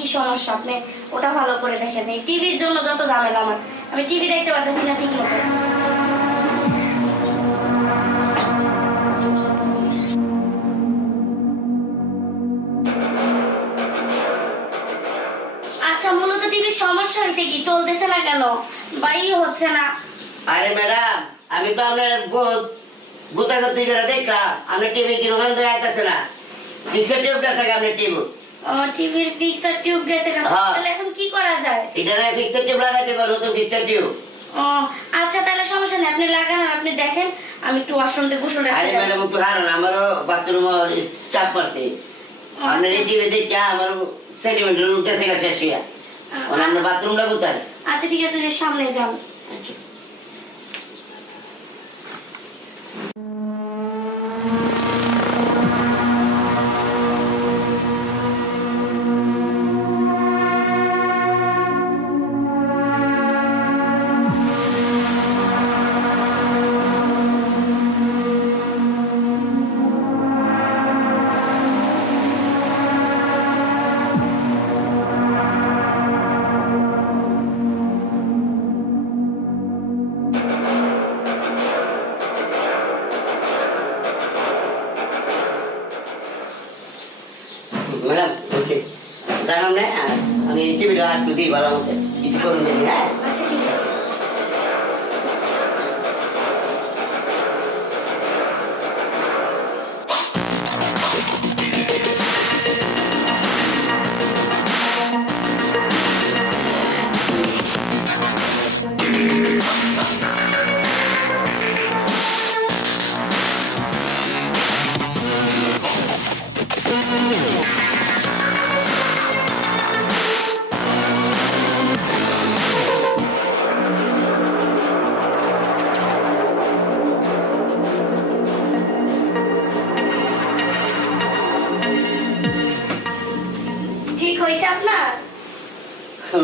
কি সমস্যা, আপনি ওটা ভালো করে দেখেন। এই টিভির জন্য যত ঝামেলা আমার, আমি টিভি দেখতে পারতেছি না ঠিক মতো। আচ্ছা, মূলত টিভির সমস্যা হয়েছে কি, চলতেছে না কেন বা হচ্ছে না? আরে ম্যাডাম, আমি তো আপনার গুতাগুতি করে দেখলাম আপনার টিভি কিনো ওখান থেকে আইতেছে না। ফিক্সার টিউব গেছে আপনার টিভি। টিভির ফিক্সার টিউব গেছে কেন? তাহলে এখন কি করা যায়? এটা ফিক্সার টিউব লাগাইতে পারো, নতুন ফিক্সার টিউব। আচ্ছা, তাহলে সমস্যা নেই, আপনি লাগান, আপনি দেখেন, আমি একটু ওয়াশরুম থেকে গোসল আসি। আরে ম্যাডাম একটু হারুন, আমারও বাথরুম চাপ পড়ছে। আপনার এই টিভি দেখে আমার সেন্টিমেন্টাল গেছে গেছে শুয়া। আপনার বাথরুমটা কোথায়? আচ্ছা ঠিক আছে, যে সামনে যান। আচ্ছা। ম্যাডাম বলছি জানাম না, আমি টিভিটা একটু দিই ভালো মতো কিছু করুন দেখি। হ্যাঁ আচ্ছা ঠিক আছে। ঠিক হয়েছে আপনার?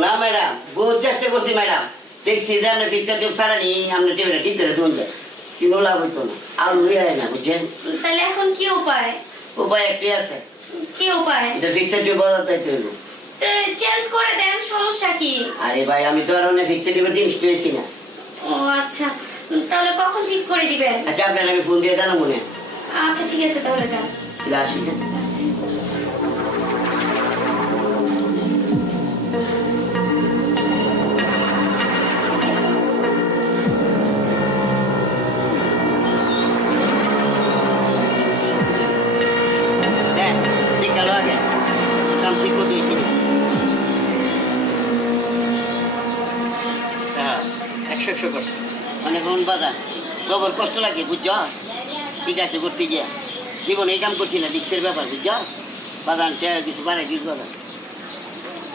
না ম্যাডাম, বহুত চেষ্টা করছি ম্যাডাম, দেখছি যে আপনার পিকচার টিউব সারা নিয়ে আপনার টিভিটা ঠিক করে দুন যায়, কিন্তু লাভ হইতো না, আর লুই হয় না বুঝছেন। তাহলে এখন কি উপায়? উপায় একটি আছে, কি উপায়? এটা পিকচার টিউব বদলাতে হইব। চেঞ্জ করে দেন, সমস্যা কি? আরে ভাই, আমি তো আর অনেক পিকচার টিউবের জিনিস পেয়েছি না। ও আচ্ছা, তাহলে কখন ঠিক করে দিবেন? আচ্ছা, আপনার আমি ফোন দিয়ে জানাবো মনে। আচ্ছা ঠিক আছে, তাহলে যান। আসি। অনেকক্ষণ বাজার গোবর কষ্ট লাগে বুঝছ, ঠিক আছে করতে গিয়া জীবনে এই কাম করছি না, রিক্সের ব্যাপার বুঝছ, বাজার কিছু বাড়াই দিস বাজার।